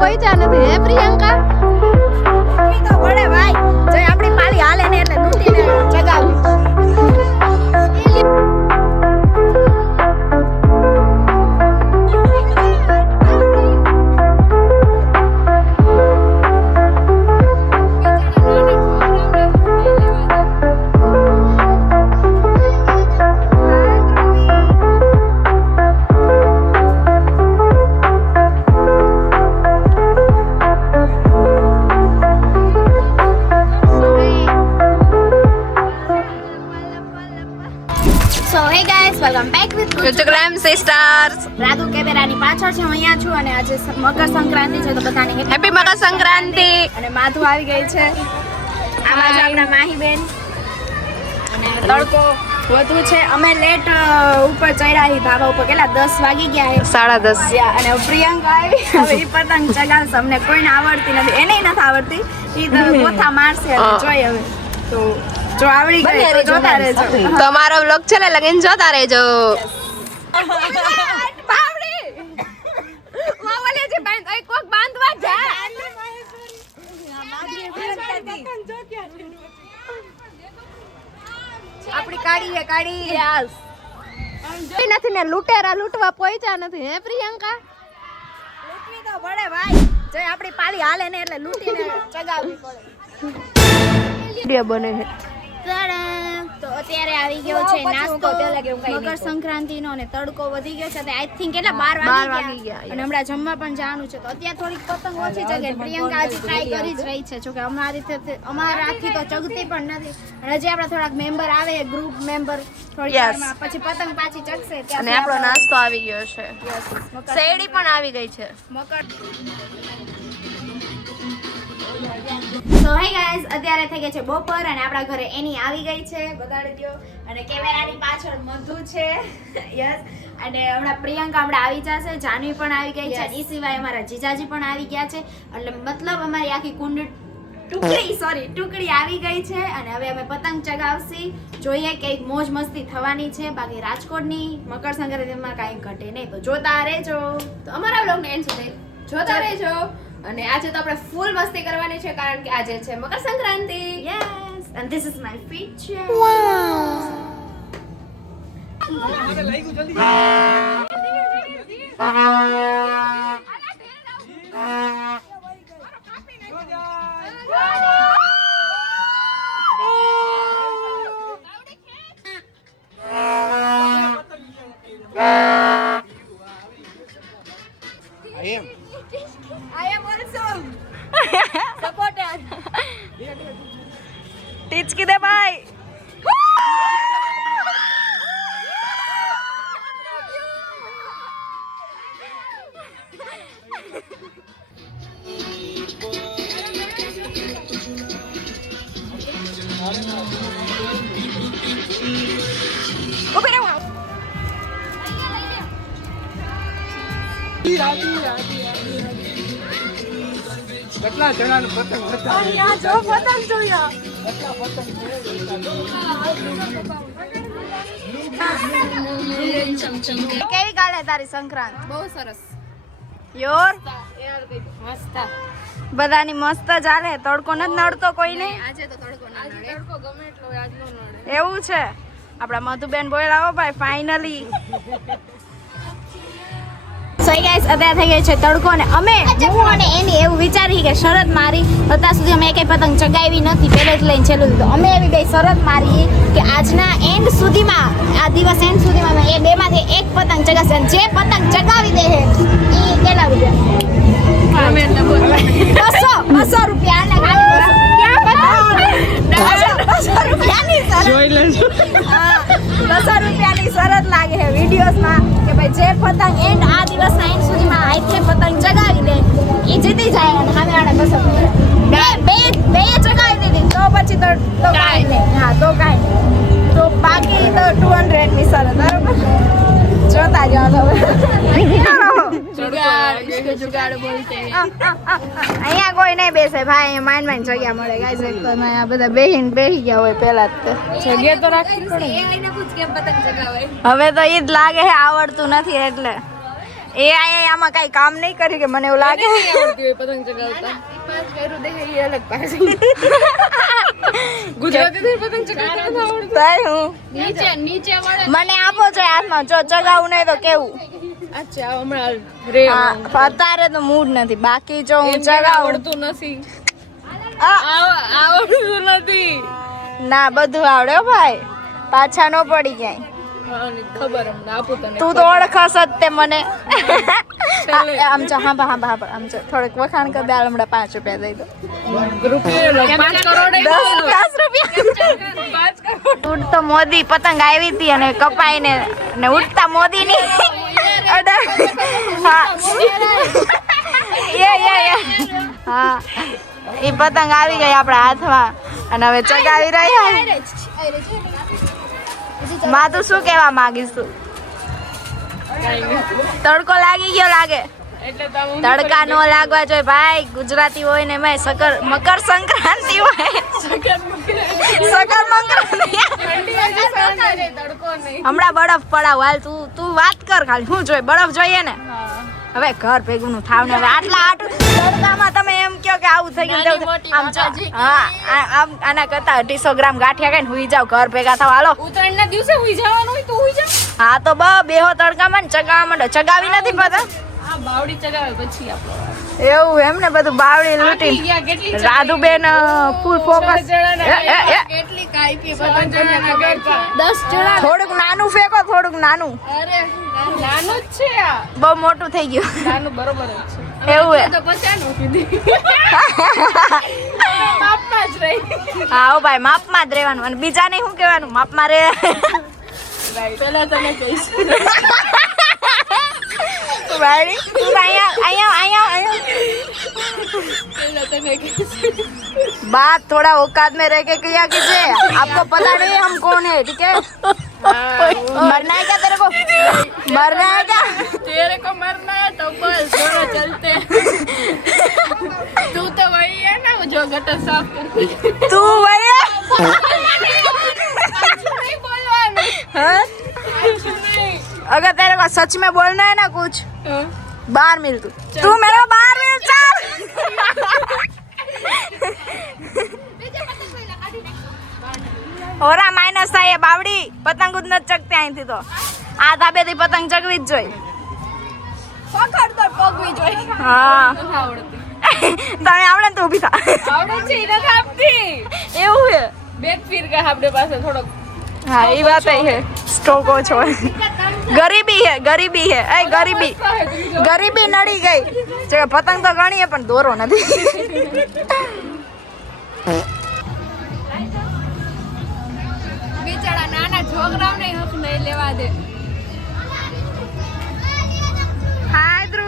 પહોંચ્યા નથી હે પ્રિયંકા? તો પડે ભાઈ, જે આપણી પાળી હાલે ને એટલે લૂંટીને ચગાવી. Welcome back with Instagram sisters. Radhu કેમેરાની પાછળ છે, હું અહીંયા છું અને આજે મકર સંક્રાંતિ છે તો બધાને હેપી મકર સંક્રાંતિ. અને માધુ આવી ગઈ છે. આ બાજુ આપણા માહીબેન અને તડકો વધુ છે. અમે લેટ ઉપર ચડ્યા હી ધાબા ઉપર, કેટલા 10 વાગી ગયા હે, 10:30. અને પ્રિયંકા આવી હવે ઈ પતંગ ચગાવશે. અમને કોઈને આવડતી નથી, એને નથી આવડતી, ઈ તો ગોથા મારશે. જોઈ હવે તો જો આવડી ગઈ તો જોતા રહેજો. તમારો વ્લોગ છે ને લગીન જોતા રહેજો. આપણી કાઢી હે કાઢી નથી ને લૂંટેરા લૂંટવા પહોંચ્યા નથી હે પ્રિયંકા? લૂંટવી તો પડે ભાઈ, જે આપણી પાળી હાલે ને એટલે લૂંટીને ચગાવવી પડે. વિડિયો બને છે. તો અત્યારે આવી ગયો છે નાસ્તો મકર સંક્રાંતિનો અને તડકો વધી ગયો છે. આઈ થિંક કેટલા 12 વાગી ગયા અને હમણાં જમવા પણ જવાનું છે. તો અત્યારે થોડીક પતંગ ઓછી ચગે. પ્રિયંકા હજી ટ્રાય કરી જ રહી છે, જો કે અમારાથી તો ચગતી પણ નથી. અને હજી આપણા થોડાક મેમ્બર આવે, ગ્રુપ મેમ્બર, થોડી વારમાં પછી પતંગ પાછી ચગશે. અને આપણો નાસ્તો આવી ગયો છે. શેરડી પણ આવી ગઈ છે. મકર સો હે ગાઈઝ, અત્યારે થઈ ગઈ છે બપોર અને આપણા ઘરે એની આવી ગઈ છે. બગાડી દો. અને કેમેરાની પાછળ મધુ છે. યસ. અને હમણાં પ્રિયંકા હમણાં આવી જશે, જાનવી પણ આવી ગઈ છે. એ સિવાય અમારા જીજાજી પણ આવી ગયા છે. એટલે મતલબ અમારી આખી ટુકડી આવી ગઈ છે. અને હવે અમે પતંગ ચગાવશી. જોઈએ કઈક મોજ મસ્તી થવાની છે. બાકી રાજકોટની મકર સંક્રાંતિમાં કાંઈ ઘટે નહીં. તો જોતા રહેજો. તો અમારા વ્લોગને એન્ડ સુધી જોતા રહેજો. અને આજે તો આપણે ફૂલ મસ્તી કરવાની છે, કારણ કે આજે છે Makar Sankranti. Yes, and this is my feature. I am also supported. ટીચ કી દે ભાઈ. કેટલા જણાનું પતંગ હતા? જો પતંગ જોયો. કેવી કાલે તારી સંક્રાંત? બહુ સરસ. યોર મસ્ત. બધાની મસ્ત ચાલે. તડકો નથી નડતો કોઈને? આજે તો તડકો ના નડે. તડકો ગમે એટલો હોય, આજ નો નડે. એવું છે. આપણા મધુબેન બોલાવો ભાઈ ફાઇનલી. સો ગાઈસ, અત્યારે થઈ ગઈ છે તડકો ને અમે હું અને એની એવું વિચારી કે શરત મારી. અત્યાર સુધી અમે એકેય પતંગ ચગાવી નથી, પહેલેથી લઈને છેલ્લું સુધી. અમે એવી બે શરત મારી કે આજના એન્ડ સુધીમાં, આ દિવસ એન્ડ સુધીમાં અમે એ બેમાંથી એક પતંગ ચગાવશે. અને જે પતંગ ચગાવી દે છે એ કેટલા રૂપિયા? 200 રૂપિયા. અને ખાલી 200 રૂપિયાની શરત. જોઈ લેજો. 200 રૂપિયાની શરત લાગે છે વિડીયોઝમાં કે ભાઈ જે પતંગ એન્ડ આ દિવસના એન્ડ સુધીમાં હાથે પતંગ ચગાવી દે એ જીતી જાય. અને સામે વાળા 200 બે ચગાવી દીધી તો પછી તો કાંઈ નહીં. હા, તો કાંઈ નહીં. તો બાકી તો 200 ની શરત. બરોબર, જોતા જાઓ હવે. અહીંયા કોઈ નહીં બેસે ભાઈ, અહીંયા માંડ જગ્યા મળે. ગાઈસ એક તો આ બધા બેહી ગયા હોય પહેલા જ. જગ્યા તો રાખવી પડે. એ આઈને પૂછ કેમ પતંગ ચગાવે. હવે તો ઈ જ લાગે છે આવડતું નથી એટલે. એ આમાં કઈ કામ નહીં કર્યું કે મને એવું લાગે પતંગ ચગાવતા પાસ કર્યું દે એ અલગ પાસ ગુજરાતી પતંગ ચગાવતા ભાઈ હું નીચે વળે મને આપો છો હાથમાં જો ચગાવું નહીં તો કેવું અચ્છા હમણાં રે અત્યારે તો મૂડ નથી બાકી જો હું ચગાવું આવડતું નથી આવડતું નથી ના બધું આવડે હો ભાઈ પાછા ન પડી જાય ખબર હમણાં આપું તને તું તો ઓળખસ જ તે મને આમ જો હા આમ જો થોડુંક વખાણ કર દે હમણાં 5 રૂપિયા દઈ દો 5 કરોડ 10 રૂપિયા ઉડતો મોદી પતંગ આવી હતી અને કપાઈને ને ઉડતા મોદી ની હા હા એ પતંગ આવી ગઈ આપણા હાથમાં અને હવે ચગાવી રહ્યા માં તું શું કહેવા માંગીશ તું તડકો લાગી ગયો લાગે તડકા નો લાગવા જોઈએ ભાઈ ગુજરાતી હોય ને મેં મકર સંક્રાંતિ હોય હમણાં બરફ પડાવ હાલ તું વાત કર ખાલી શું જોઈએ બરફ જોઈએ ને હવે ઘર ભેગું નું થાવ ને હવે આટલા તડકામાં તમે એમ કહો કે આવું થઈ ગયું આમ હા આના કરતા 250 ગ્રામ ગાંઠિયા ખાઈને હુઈ જાવ ઘર ભેગા થાવ હાલો ઉત્તરાયણ ના દિવસે હુઈ જવાનું હોય તો હુઈ જાવ હા તો બેહો તડકામાં ને ચગાવવા માંડો ચગાવી નથી પતા આ બાવડી ચગાવે પછી આપણો એવું એમ ને બધું બાવડી લૂટી રાધુબેન ફૂલ ફોકસ કેટલી કાઈપી પતંગ ચગાવતા 10 જણા થોડુંક નાનું ફેંકો થોડુંક નાનું અરે નાનું જ છે આ બહુ મોટું થઈ ગયું નાનું બરોબર જ છે એવું હે તો 50 નું કીધી માપમાં જ રહી હા ઓ ભાઈ માપમાં જ રહેવાનું અને બીજા નહીં શું કહેવાનું માપમાં રહે પેલા તને કહીશ भाई तू અહીંયા પેલા તને કહીશ बात थोड़ा औकात में रह के किया कीजिए आपको पता नहीं हम कौन है ठीक है मरना है क्या तेरे को मरना है क्या तेरे को मरना है तो बस थोड़ा चलते तू तो वही है ना जो गटर साफ करती तू वही है नहीं बोलवाना हाँ? अगर तेरे को सच में बोलना है ना कुछ बाहर मिल तू मेरे को बाहर मिल चल ઓરા માઇનસ થાય એ બાવડી પતંગ જ નથી ચગતી અહીંથી તો આ ધાબેથી પતંગ ચગવી જ જોઈએ પકડ તો પગવી જોઈ હા આવડતી તને આવડે ને તો ઊભી થા આવડે છે એને આપતી એવું છે બે ફીર કે આપણે પાસે થોડો હા એ વાત હે સ્ટોકો છો ગરીબી હે એ ગરીબી નડી ગઈ જે પતંગ તો ગણી હે પણ દોરો નથી બિચારા નાના છોકરાઓને હક નહીં લેવા દે હાય ધ્રુવ